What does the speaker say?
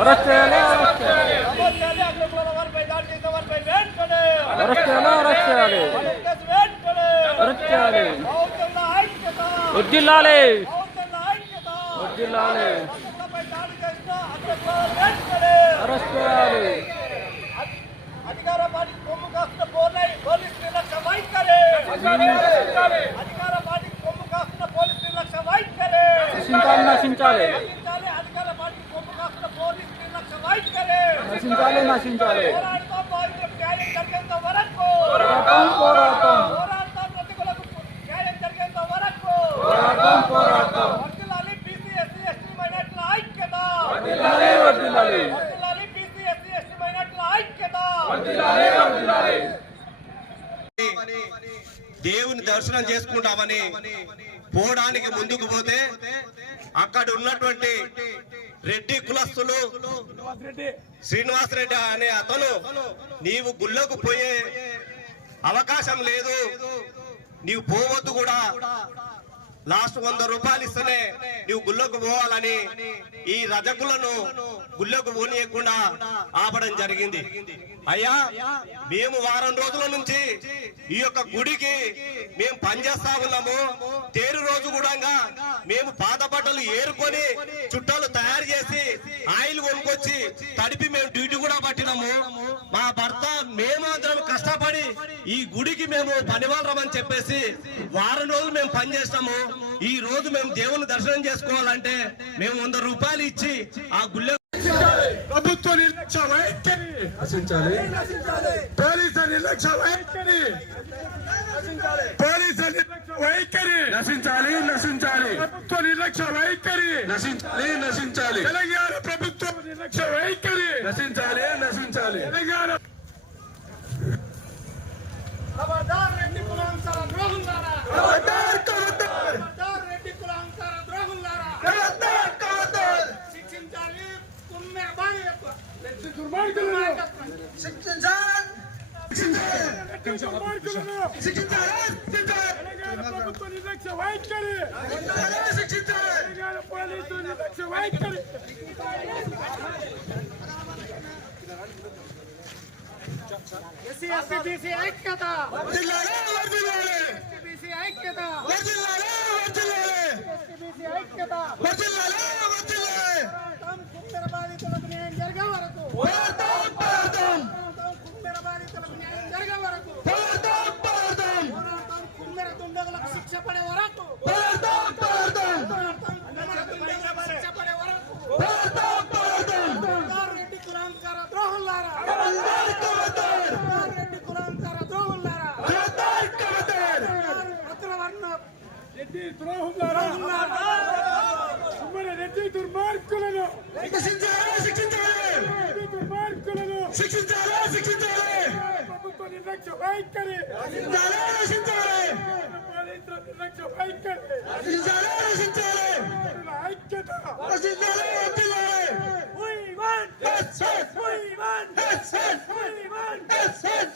Arrest చేయాలి, arrest చేయాలి, arrest చేయాలి, అరెస్ట్ చేయాలి, అరెస్ట్ చేయాలి, వద్దిల్లాలి, వద్దిల్లాలి, అరెస్ట్ చేయాలి. అధికార పార్టీ కొమ్ము కాస్తున్న పోలీస్ నిర్లక్ష్య వైఖరి, అధికార పార్టీ కొమ్ము కాస్తున్న పోలీస్ నిర్లక్ష్య వైఖరి నశించాలి, నశించాలి, అధికార పార్టీ కొమ్ము కాస్తున్న పోలీస్ నిర్లక్ష్య వైఖరి నశించాలి, నశించాలి. పోరాడతాం, బాధితులకు న్యాయం జరిగేంత వరకు పోరాటం, పోరాటం, పోరాడతాం, ప్రతికూలకు న్యాయం జరిగేంత వరకు పోరాటం, పోరాటం. వర్ధిల్లాలి బీసీ ఎస్సీ ఎస్టీ మైనార్టీల ఐక్యత, వద్దిల్లాలి, వద్దిల్లాలి, వర్ధిల్లాలి బీసీ ఎస్సీ ఎస్టీ మైనార్టీల ఐక్యత. వద్దిల్లాలి, వద్దిల్లాలి. దేవుని దర్శనం చేసుకుంటామని పోవడానికి ముందుకు పోతే అక్కడ ఉన్నటువంటి రెడ్డి కులస్తులు శ్రీనివాస్ రెడ్డి అనే అతను నీవు గుళ్ళకు పోయే అవకాశం లేదు, నీవు పోవద్దు కూడా, లాస్ట్ 100 రూపాయలు ఇస్తేనే నీవు గుళ్ళకు పోవాలని ఈ రజకులను గుళ్ళకు పోనీయకుండా ఆపడం జరిగింది. అయ్యా, మేము వారం రోజుల నుంచి ఈ యొక్క గుడికి మేము పనిచేస్తా ఉన్నాము. తేరు రోజు కూడా మేము పాత బట్టలు ఏరుకొని చుట్టాలు తయారు చేసి ఆయిల్ కొనుక్కొచ్చి తడిపి మేము డ్యూటీ కూడా పట్టినాము. మా భర్త మేము అందరం కష్టపడి ఈ గుడికి మేము పనివాళ్ళమని చెప్పేసి వారం రోజులు మేము పని చేస్తాము. ఈ రోజు మేము దేవుని దర్శనం చేసుకోవాలంటే మేము 100 రూపాయలు ఇచ్చి ఆ గుళ్ళ ప్రభుత్వ నిర్లక్ష్య వైఖరి నశించాలి, పోలీసుల నిర్లక్ష్య వైఖరి, పోలీసుల నిర్లక్ష్య వైఖరి నశించాలి, నశించాలి, ప్రభుత్వ నిర్లక్ష్య వైఖరి నశించాలి, నశించాలి, తెలంగాణ ప్రభుత్వ నిర్లక్ష్య వైఖరి నశించాలి, నశించాలి, తెలంగాణ. ఖబర్దార్ రెడ్డి కులాంతర ద్రోహులారా, ఖబర్దార్, ఖబర్దార్, ఖబర్దార్ రెడ్డి కులాంతర ద్రోహులారా, ఖబర్దార్, ఖబర్దార్, శిక్షించాలి కుమ్మెర బానియప్ప రెడ్డి దుర్మార్గులను శిక్షించాలి, రెడ్డి దుర్మార్గులను శిక్షించాలి, శిక్షించాలి, తెలంగాణ ప్రభుత్వ నిర్లక్ష్య వైఖరి శిక్షించాలి, తెలంగాణ పోలీసుల నిర్లక్ష్య వైఖరి. ఎస్సీ ఎస్టీ బీసీ ఐక్యత, వర్ధిల్లాలి, వర్ధిల్లాలి, ఎస్టీ బీసీ ఐక్యత, వర్ధిల్లాలి, వర్ధిల్లాలి, ఎస్టీ బీసీ ఐక్యత. వర్ధిల్లాలి, వర్ధిల్లాలి, పోరాటం కుమ్మెర బాధితులకు న్యాయం జరిగే వరకు, పోరాటం, పోరాటం, పోరాటం కుమ్మెర బాధితులకు న్యాయం జరిగే వరకు, పోరాటం, పోరాటం, పోరాటం కుమ్మెర దుండగులకు శిక్ష పడే వరకు, పోరాటం, పోరాటం, పోరాటం కుమ్మెర దుండగులకు శిక్ష పడే వరకు. పోరాటం, పోరాటం, ఖబర్దార్ రెడ్డి కులాంతర ద్రోహులారా, ఖబర్దార్, ఖబర్దార్, ఖబర్దార్ రెడ్డి కులాంతర ద్రోహులారా, ఖబర్దార్, ఖబర్దార్, అగ్రవర్ణ రెడ్డి ద్రోహులారా, కుమ్మరి రెడ్డి దుర్మార్గులను శిక్షించాలి, శిక్షించాలి, రెడ్డి దుర్మార్గులను శిక్షించాలి, శిక్షించాలి, ప్రభుత్వ నిర్లక్ష్య వైఖరి నశించాలి, నశించాలి, పోలీసుల నిర్లక్ష్య వైఖరి నశించాలి, నశించాలి, ఐక్యత నశించాలి, వద్దిల్లాలి. We want justice. We want justice. We want justice.